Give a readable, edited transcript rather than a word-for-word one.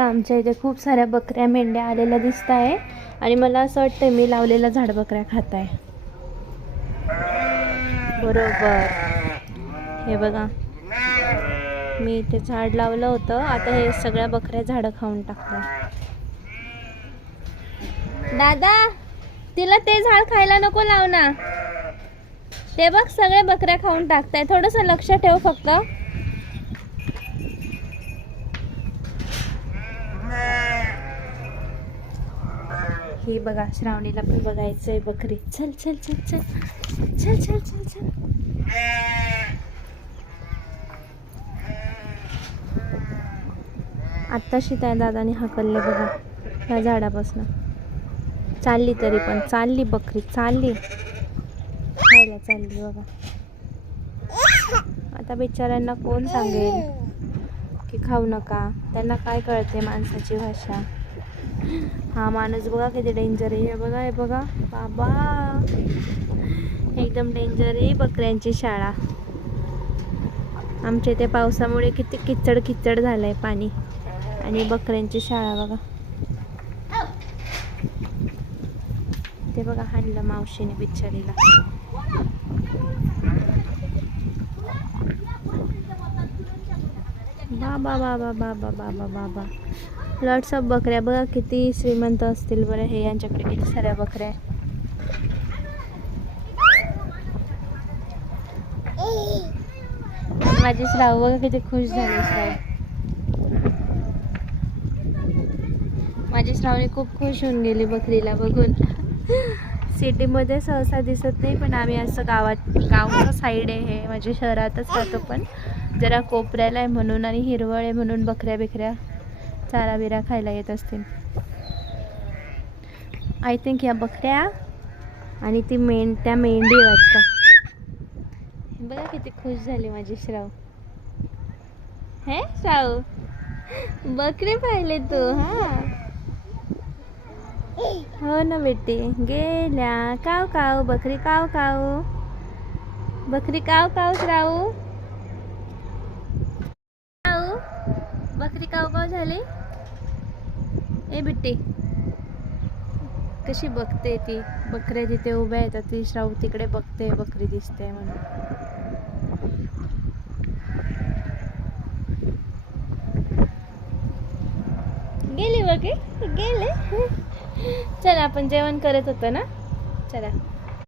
आमच्या इथे खूप साऱ्या बकऱ्या मेंढ्या आलेल्या दिसत आहे आणि मला असं वाटतं मी लावलेला झाड बकऱ्या खात आहे. बरोबर, हे बघा मी इथे झाड लावलं होतं, आता हे सगळ्या बकऱ्या झाडं खाऊन टाकतात. दादा तिला ते झाड खायला नको लाव ना, ते बघ सगळे बकऱ्या खाऊन टाकताय, थोडंसं लक्ष ठेव फक्त. ही बघा श्रावणीला पण बघायचंय बकरी. चल चल चल चल चल चल चल चल. आत्ताशी त्या दादाने हाकलले बघा ह्या झाडापासून. चालली तरी पण चालली बकरी, चालली खायला चालली बघा. आता बिचाऱ्यांना कोण सांगेल की खाऊ नका, त्यांना काय कळते माणसाची भाषा. हा माणूस बघा किती डेंजर आहे, हे बघा हे बघा बाबा, एकदम डेंजर आहे. बकऱ्यांची शाळा. आमच्या इथे पावसामुळे किती किचड किचड झालंय पाणी, आणि बकऱ्यांची शाळा बघा. ते बघा हाणलं मावशीने बिचारीला. बाबा बाबा बाबा बाबा बाबा, लॉट्स ऑफ बकऱ्या. बघा किती श्रीमंत असतील बरं हे, यांच्याकडे किती साऱ्या बकऱ्या. माझी श्राव बघा किती खुश झाली. माझी श्रावणी खूप खुश होऊन गेली बकरीला बघून. सिटीमध्ये सहसा दिसत नाही, पण आम्ही असं गावचं साईड आहे हे, म्हणजे शहरातच राहतो पण जरा कोपऱ्याला आहे म्हणून, आणि हिरवळ आहे म्हणून बकऱ्या बिकऱ्या चारा बिरा खायला येत असतील. आय थिंक या बकऱ्या आणि ती त्या मेंढी वाटतं. बघा किती खुश झाली माझी श्राव. हे श्राव, बकरी पाहिले तू? हा हो ना बेटी, गेल्या काव काव बकरी, काव काव बकरी, काव काव श्राव. बकरी काव काव झाली. ए बिट्टी कशी बघते ती, बकऱ्या तिथे उभ्या आहेत, ती श्राव तिकडे बघते बकरी दिसते म्हणून. गेली बकरी, गेले. चला आपण जेवण करत होतो ना, चला.